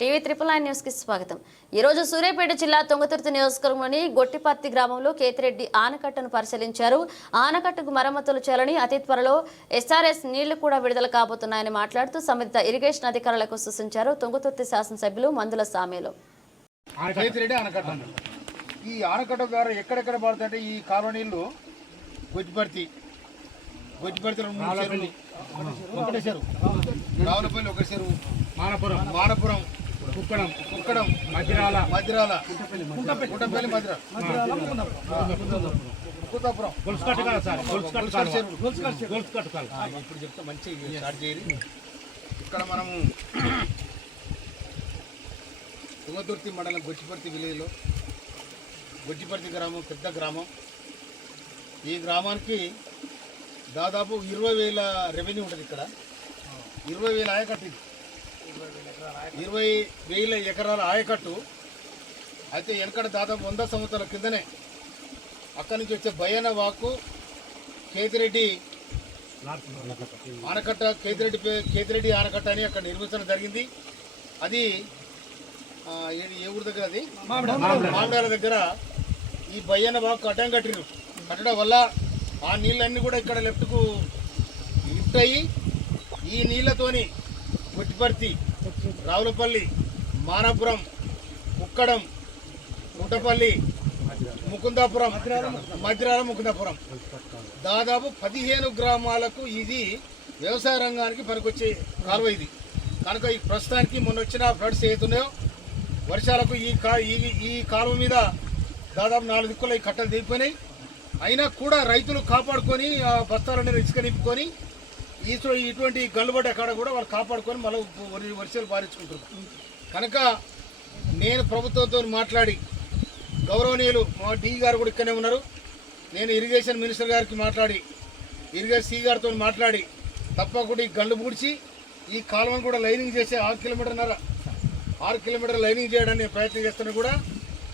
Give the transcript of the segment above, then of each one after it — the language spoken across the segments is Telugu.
టీవీ త్రిపుల్ నైన్ న్యూస్కి స్వాగతం. ఈ రోజు సూర్యాపేట జిల్లా తుంగతుర్తి నియోజకవర్గంలోని గొట్టిపత్తి గ్రామంలో కేతిరెడ్డి ఆనకట్టను పరిశీలించారు. ఆనకట్టుకు మరమ్మతులు చేయాలని అతి త్వరలో ఎస్ఆర్ఎస్ నీళ్ళు కూడా విడుదల కాబోతున్నాయని మాట్లాడుతూ సంబంధిత ఇరిగేషన్ అధికారులకు సూచించారు. తుంగతుర్తి శాసనసభ్యులు మందుల సామేలు. కేతిరెడ్డి ఆనకట్ట ఈ ఆనకట్ట ద్వారా ఎక్కడెక్కడ పడుతుంటే ఈ కాలువ నీళ్ళు ఒకటే చెరువు. రావులపల్లి ఒక చెరువు. మానపురం. మానపురం. కుక్కడం కుక్కడం మధ్యరాల. మధ్యరాల. సార్ ఇప్పుడు చెప్తే మంచిగా స్టార్ట్ చేయాలి ఇక్కడ మనము తుంగతుర్తి మండలం గొచ్చిపర్తి విలేజ్లో గొచ్చిపర్తి గ్రామం పెద్ద గ్రామం. ఈ గ్రామానికి దాదాపు ఇరవై వేల రెవెన్యూ ఉంటుంది ఇక్కడ. ఇరవై వేల ఆయకట్టు ఇది. ఇరవై వేల ఎకరాల ఆయకట్టు. అయితే వెనకడ దాదాపు వంద సంవత్సరాల కిందనే అక్కడి నుంచి వచ్చే భయన వాకు కేతిరెడ్డి ఆనకట్ట కేతిరెడ్డి కేతిరెడ్డి ఆనకట్ట అని అక్కడ నిర్మించడం జరిగింది. అది ఏ- ఊరు దగ్గర అది? మామిడాల దగ్గర ఈ బయ్యన్న బాగు అడ్డం కట్టిరు కట్టడం వల్ల ఆ నీళ్ళన్నీ కూడా ఇక్కడ లెఫ్ట్కు లిఫ్ట్ అయ్యి ఈ నీళ్ళతోని గుట్టిపర్తి రావులపల్లి మానపురం కుక్కడం ముట్టపల్లి ముకుందాపురం మధ్యరాల ముకుందాపురం. దాదాపు పదిహేను గ్రామాలకు ఇది వ్యవసాయ రంగానికి పనికొచ్చే కాలువ ఇది. కనుక ఈ ప్రస్తుతానికి మొన్న వచ్చిన ఫ్లడ్స్ ఏతున్నాయో వర్షాలకు ఈ కా ఈ ఈ కాలువ మీద దాదాపు నాలుగు దిక్కుల ఈ కట్టలు దిగిపోయినాయి. అయినా కూడా రైతులు కాపాడుకొని ఆ బస్తాలన్నీ ఇసుక నింపుకొని ఈ ఇటువంటి గల్లుబడ్డ కాడ కూడా వాళ్ళు కాపాడుకొని మళ్ళీ వరి వర్షాలు పారించుకుంటారు కనుక నేను ప్రభుత్వంతో మాట్లాడి గౌరవనీయులు మా డీ గారు కూడా ఇక్కడనే ఉన్నారు. నేను ఇరిగేషన్ మినిస్టర్ గారికి మాట్లాడి ఇరిగేషన్ సి గారితో మాట్లాడి తప్పకుండా ఈ గళ్ళు పూడ్చి ఈ కాలువను కూడా లైనింగ్ చేసే ఆరు కిలోమీటర్న్నర ఆరు కిలోమీటర్ లైనింగ్ చేయడానికి ప్రయత్నం చేస్తున్నా కూడా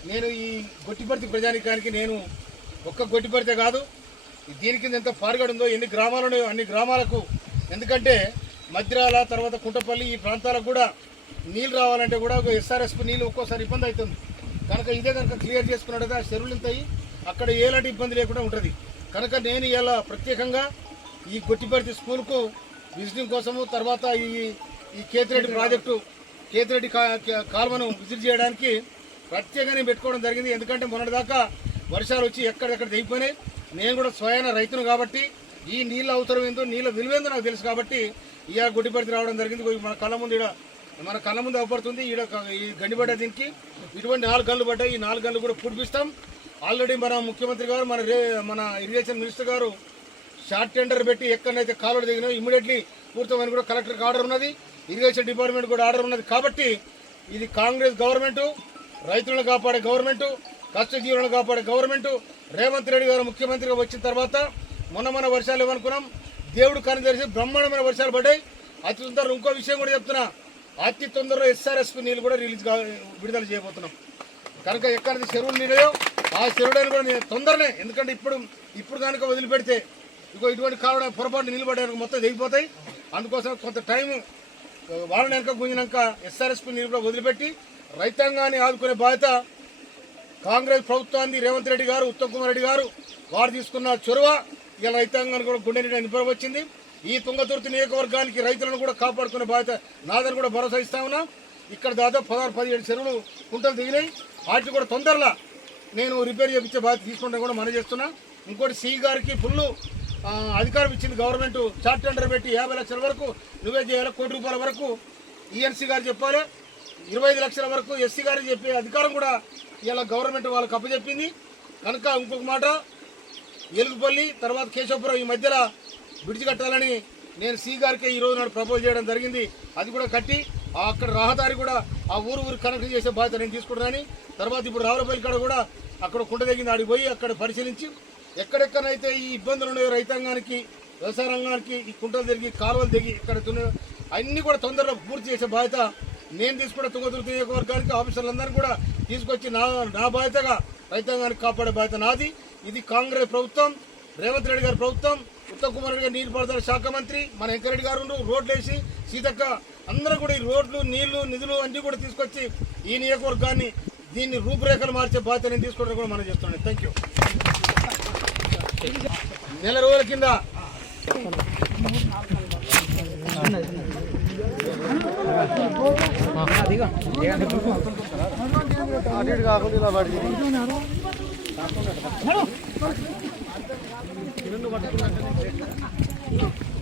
నేను ఈ గొట్టిపర్తి ప్రజానికానికి నేను ఒక్క గొట్టిపడితే కాదు. దీని కింద ఎంత పారుగడుందో ఎన్ని గ్రామాలు ఉన్నాయో అన్ని గ్రామాలకు. ఎందుకంటే మద్రాల తర్వాత కుంటపల్లి ఈ ప్రాంతాలకు కూడా నీళ్ళు రావాలంటే కూడా ఒక ఎస్ఆర్ఎస్పి నీళ్ళు ఒక్కోసారి ఇబ్బంది అవుతుంది. కనుక ఇదే కనుక క్లియర్ చేసుకున్నట్టుగా చెరువులు ఇంతాయి అక్కడ ఎలాంటి ఇబ్బంది లేకుండా ఉంటుంది. కనుక నేను ఇలా ప్రత్యేకంగా ఈ గొట్టిపర్తి స్కూల్కు విజిటింగ్ కోసము తర్వాత ఈ ఈ కేతిరెడ్డి ప్రాజెక్టు కేతిరెడ్డి కా- కాలువను విజిట్ చేయడానికి ప్రత్యేకంగా పెట్టుకోవడం జరిగింది. ఎందుకంటే మొన్నటిదాకా వర్షాలు వచ్చి ఎక్కడెక్కడ దిగిపోయినాయి నేను కూడా స్వయాన రైతును కాబట్టి ఈ నీళ్ళ అవసరం ఏందో నీళ్ళ విలువేందో నాకు తెలుసు కాబట్టి ఇక గుడ్డిపడితే రావడం జరిగింది. మన కళ్ళ ముందు ఈడ మన కళ్ళ ముందు అవపడుతుంది ఈడ ఈ గండిపడ్డ దీనికి ఇటువంటి నాలుగు గంటలు పడ్డాయి. ఈ నాలుగు గంటలు కూడా పుడిపిస్తాం. ఆల్రెడీ మన ముఖ్యమంత్రి గారు మన రే మన ఇరిగేషన్ మినిస్టర్ గారు షార్ట్ టెండర్ పెట్టి ఎక్కడైతే కాలువలు దిగినా ఇమీడియట్లీ పూర్తమని కూడా కలెక్టర్కి ఆర్డర్ ఉన్నది. ఇరిగేషన్ డిపార్ట్మెంట్ కూడా ఆర్డర్ ఉన్నది. కాబట్టి ఇది కాంగ్రెస్ గవర్నమెంటు రైతులను కాపాడే గవర్నమెంటు కష్టజీవులను కాపాడే గవర్నమెంట్ రేవంత్ రెడ్డి గారు ముఖ్యమంత్రిగా వచ్చిన తర్వాత మొన్న మన వర్షాలు ఇవ్వనుకున్నాం దేవుడు కని తెలిసి బ్రహ్మాండమైన వర్షాలు పడ్డాయి. అతి తొందరలో ఇంకో విషయం కూడా చెప్తున్నా. అతి తొందరలో ఎస్ఆర్ఎస్పి నీళ్ళు కూడా రిలీజ్ కా విడుదల చేయబోతున్నాం. కనుక ఎక్కడైతే చెరువులు నీళ్ళయో ఆ చెరువులను కూడా నేను తొందరనే ఎందుకంటే ఇప్పుడు ఇప్పుడు కనుక వదిలిపెడితే ఇగో ఇటువంటి కావడం పొరపాటు నిలబడడానికి మొత్తం దిగిపోతాయి అందుకోసం కొంత టైం వాళ్ళని వెనక గుంజినాక ఎస్ఆర్ఎస్పి నీళ్ళు కూడా వదిలిపెట్టి రైతాంగాన్ని ఆదుకునే బాధ్యత కాంగ్రెస్ ప్రభుత్వాన్ని రేవంత్ రెడ్డి గారు ఉత్తమ్ కుమార్ రెడ్డి గారు వారు తీసుకున్న చొరవ ఇలా రైతాంగాన్ని కూడా గుండె నిండా నింపడం వచ్చింది. ఈ తుంగతుర్తి నియోజకవర్గానికి రైతులను కూడా కాపాడుకునే బాధ్యత నాదని కూడా భరోసా ఇస్తా ఉన్నా. ఇక్కడ దాదాపు పదహారు పదిహేడు చెరువులు కుంటలు దిగినాయి. వాటిని కూడా తొందరలో నేను రిపేర్ చేయించే బాధ్యత తీసుకుంటా కూడా మనం చేస్తున్నా. ఇంకోటి సి గారికి ఫుల్ అధికారం ఇచ్చింది గవర్నమెంట్ చార్ట్ టెండర్ పెట్టి యాభై లక్షల వరకు నువ్వే చేయాలి కోటి రూపాయల వరకు. ఈఎన్సీ గారు చెప్పాలి. ఇరవై ఐదు లక్షల వరకు ఎస్సీ గారికి చెప్పే అధికారం కూడా ఇలా గవర్నమెంట్ వాళ్ళకి అప్పచెప్పింది కనుక ఇంకొక మాట ఎలుగుపల్లి తర్వాత కేశవపురం ఈ మధ్యలో బ్రిడ్జ్ కట్టాలని నేను సీ గారికి ఈ రోజు నాడు ప్రపోజ్ చేయడం జరిగింది. అది కూడా కట్టి అక్కడ రహదారి కూడా ఆ ఊరు ఊరు కనెక్ట్ చేసే బాధ్యత నేను తీసుకుంటున్నాను తర్వాత ఇప్పుడు రావులపల్లి కాడ కూడా అక్కడ కుండ దిగింది ఆడికి పోయి అక్కడ పరిశీలించి ఎక్కడెక్కడైతే ఈ ఇబ్బందులు ఉన్నాయో రైతాంగానికి వ్యవసాయ రంగానికి ఈ కుంటలు తిరిగి కాలువలు దిగి ఇక్కడ అన్నీ కూడా తొందరగా పూర్తి చేసే బాధ్యత నేను తీసుకున్న తుంగతుర్తి నియోజకవర్గానికి ఆఫీసర్లందరూ కూడా తీసుకొచ్చి నా నా బాధ్యతగా రైతాంగానికి కాపాడే బాధ్యత నాది. ఇది కాంగ్రెస్ ప్రభుత్వం రేవంత్ రెడ్డి గారి ప్రభుత్వం ఉత్తమ్ కుమార్ రెడ్డి గారు నీటిపారుదల శాఖ మంత్రి మన వెంకరెడ్డి గారు రోడ్లు వేసి సీతక్క అందరూ కూడా ఈ రోడ్లు నీళ్ళు నిధులు అన్నీ కూడా తీసుకొచ్చి ఈ నియోజకవర్గాన్ని దీన్ని రూపురేఖలు మార్చే బాధ్యత నేను తీసుకోవడం కూడా మనం చేస్తున్నాను థ్యాంక్ యూ నెల రోజుల కింద ఆడిట్ కాకుండా వాడి పట్టుకున్నట్టు